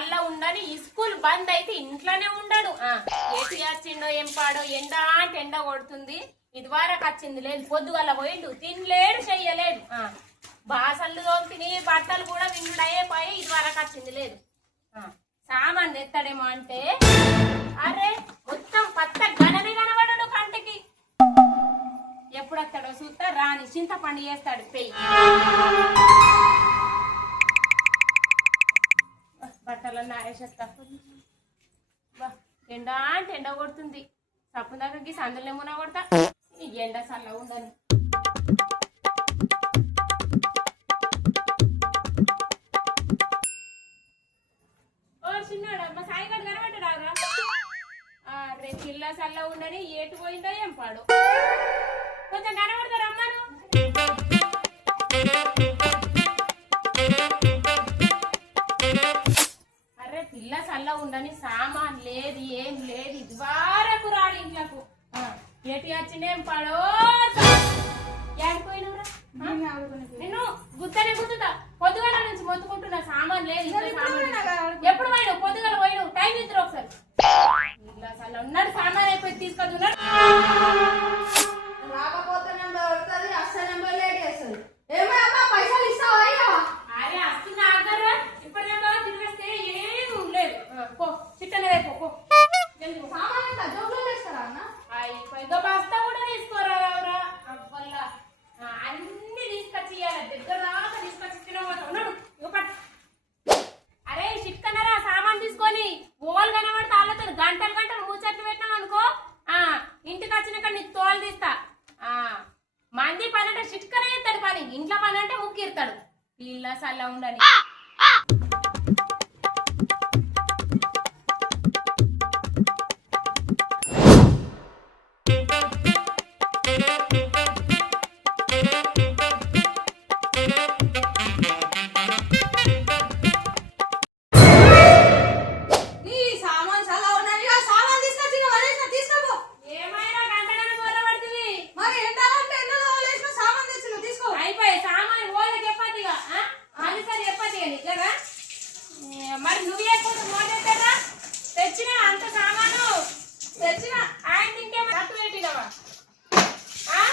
చల్ల ఉండని స్కూల్ బంద్ అయితే ఇంట్లోనే ఉండడు. ఏటి వచ్చిండో ఏం పాడో, ఎండ అంటే ఎండ కొడుతుంది. ఇది వరకు వచ్చింది లేదు, పొద్దుగల పోయిండు, తినలేడు చెయ్యలేడు. బాసళ్ళు తోమిని బట్టలు కూడా విండుడయ్యే పోయి ఇది వరకు వచ్చింది లేదు. సామాన్ తెస్తాడేమో అంటే అరే మొత్తం పత్త గననే కనబడడు కంటికి. ఎప్పుడు వస్తాడో చూస్తా, రాని చింతపండు చేస్తాడు పెయ్యి. బట్టలన్నీ ఆరేసేస్తా. ఎండ అంటే ఎండ కొడుతుంది, సప్పు దగ్గరికి సందులో మున కొడతా. ఈ ఎండ చల్ల ఉండని. ఓ చిన్నాడు మా సాయిగాడు కనబడ్డారా? రే పిల్ల చల్ల ఉండని ఏటు పోయిందో ఏం పాడు. కొంచెం కనబడతారు అమ్మాను. అరే పిల్ల చల్ల ఉండని సామాన్ లేదు, ఏం లేదు. ఇది వరకు రాడు ఇంట్లకు. ఏటి వచ్చిండేం పాడో ఏడిపోయినరా? నిన్ను గుత్తనే గుర్తుతా. పొద్దుగల నుంచి మొత్తుకుంటున్నా సామాన్ లేదు. ఎప్పుడు పోయినావు? పొద్దుగల పోయినావు. టైం ఇద్దరు ఒకసారి. ఇలా చల్ల ఉన్నాడు, సామాన్ అయిపోయి తీసుకొస్తున్నాడు. రాకపోతే అస్సలు లేట్ చేస్తుంది. ఏమైనా పైసలు ఇస్తావా? అరే వస్తున్నా ఆగరా, ఇప్పటిదాకా తిరిగేస్తే ఏం లేదు. పో చిట్టనే రేపు పో. సామాన్ జోబులో వేస్తారా అన్న? పైగా బస్తా కూడా తీసుకోరావరా? అవ్వల్లా అన్ని తీసుకొచ్చి ఇవ్వాలి. దగ్గర దాకా తీసుకొచ్చి తినబోతున్నాడు. అరే చిక్కనరా సామాన్ తీసుకొని ఓలు కనబడితే వాళ్ళతో గంటలు గంటలు ముచ్చట్లు పెట్టినాం అనుకో, ఇంటికి వచ్చినాక నీకు తోలు తీస్తా. మంది పని అంటే చిట్కనే చేస్తాడు పని, ఇంట్లో పని అంటే ముక్కిరుతాడు. పిల్ల సల్ల ఉండని. మరి నువ్వే మోటెట్టారా? తెచ్చినా అంత సామాను తెచ్చిన ఆయన ఇంకేమో తక్కువ పెట్టినవా?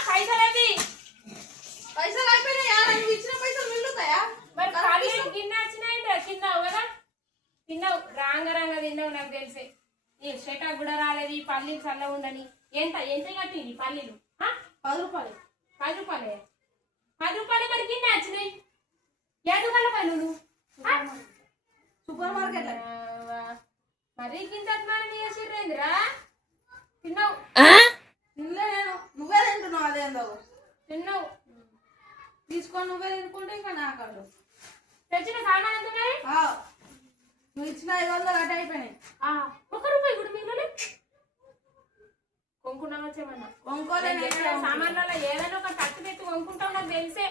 పైసలు అవి పైసలు అయిపోయినాయా? నువ్వు ఇచ్చిన పైసలు మిగులుతాయా? మరి పల్లెలు గిన్నె వచ్చినాయంటే తిన్నావు కదా? తిన్నావు, రాంగ తిన్నావు. నాకు తెలిసే ఈ షెటా కూడా రాలేదు. ఈ పల్లీలు చల్ల ఉండని. ఎంత ఎంత కట్టి ఈ పల్లీలు? 10 రూపాయలు. 10 రూపాయలే? 10 రూపాయలు మరి గిన్నె వచ్చినాయి. 7 రూపాయల పై నువ్వు సూపర్ మార్కెట్ మరి గింత అభిమానం చేసిర్రేంద్రా? తిన్నావు? తినలే నేను. నువ్వే తింటున్నావు. అదేందో తిన్నావు. తీసుకొని నువ్వే తినుకుంటే ఇంకా నాకాడు. తెచ్చిన సామాన్ ఎంత? నువ్వు ఇచ్చిన 500 అటు అయిపోయినాయి. 1 రూపాయి కూడా మిగిలిన కొనుక్కున్నా వచ్చేమన్నా. కొనుక్కోలే. సామాన్లలో ఏదైనా ఒక తట్టు పెట్టి కొనుక్కుంటావు, నాకు తెలిసే.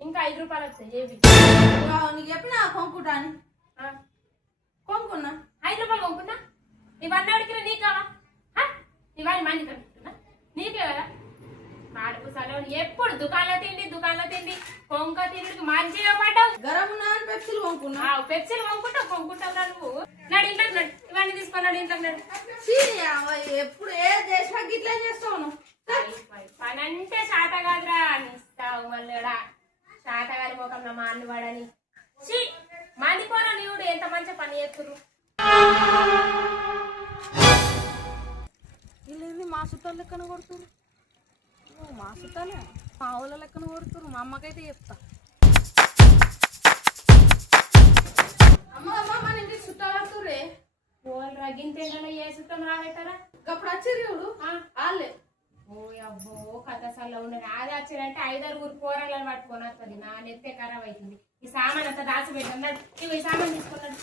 ఇంకా 5 రూపాయలు వస్తాయి. ఏవి నీకు చెప్పినా కొనుక్కుంటా అని. కొనుక్కున్నా. 5 రూపాయలు కొనుక్కున్నా. ఇవన్నీ అడిగిన నీకావా? ఇవన్నీ మంది కనుక్కున్నా నీకే కదా. మాడుపు సెలవులు ఎప్పుడు దుకాణంలో తిండి కొంక తిండికి మంచిగా పడ్డావు. గరం ఉన్నాను పెప్సీలు కొనుక్కున్నా. పెప్సీలు కొనుక్కుంటావు నువ్వు. నడు ఇంట్లోకి నడు. ఇవన్నీ తీసుకున్నాడు ఇంట్లోకి నడు. ఎప్పుడు ఏ చేసినా గిట్లే చేస్తావు నువ్వు. పని అంటే శాత కాదురా ఇస్తావు. మళ్ళీ శాత గారి ముఖంలో మా అల్లు వాడని మంది పోరా. నీవుడు ఎంత మంచిగా పని చేస్తున్నారు. వీళ్ళేంది మా చుట్టాలు లెక్కన కొడుతురు? మా చుట్టాలే మా ఊళ్ళ లెక్కన కొడుతురు. మా అమ్మకైతే చెప్తా. అమ్మ మన ఇంటికి చుట్టాలు ఆడుతుర్రే. ఓళ్ళు రగింతేనో ఏ చుట్టం రాబెట్టారా? అప్పుడు వచ్చారు చూడు వాళ్ళే. ఓ అబ్బో కథ సల్ల ఉండదు. అది వచ్చినంటే 5-6 కూరలను పట్టుకొని వస్తుంది. నా నెత్తే ఖరాబ్ అవుతుంది. ఈ సామాన్ అంతా దాచిపెట్టాడు. ఇవి ఈ సామాన్ తీసుకున్నాడు.